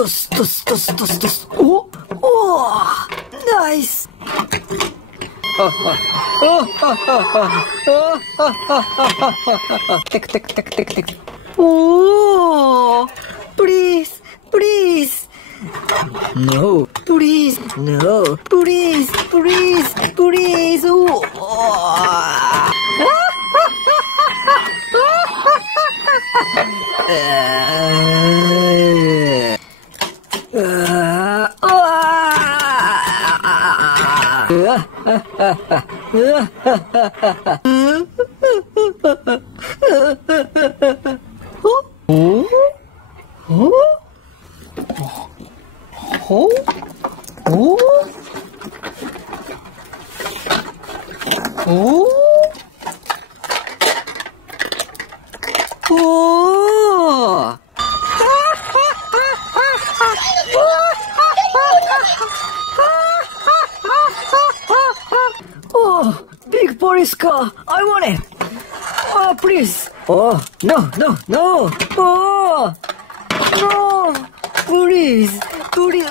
トストストストストス。おナイス。テクテクテクテクテク。おー、プリーズプリーズ。No, please, no, please, please, please. Oh. Oh, big police car! I want it! Oh, please! Oh, no, no, no! Oh, no! Please! Please!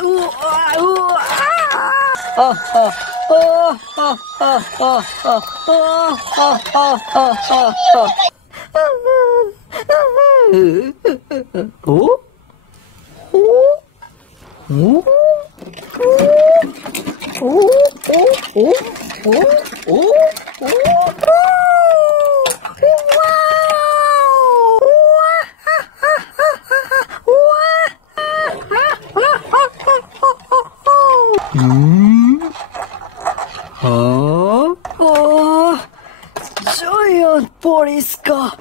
Oh, giant police car!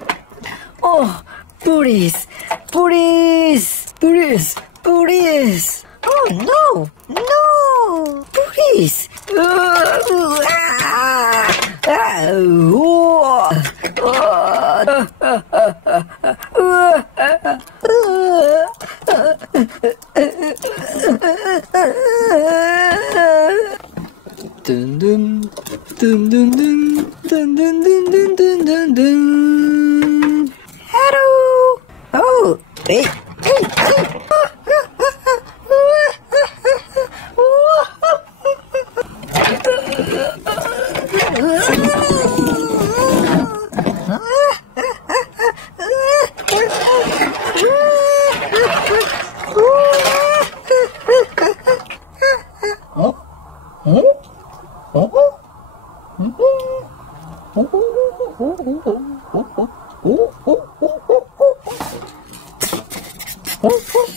Oh, please! Please! Please! Please! Oh, no! No! Please! Dun dun dun dun dun dun dun dun dun dun dun. Hello. Oh, hey, hey, hey.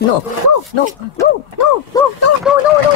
No, no, no, no, no, no, no, no, no, no.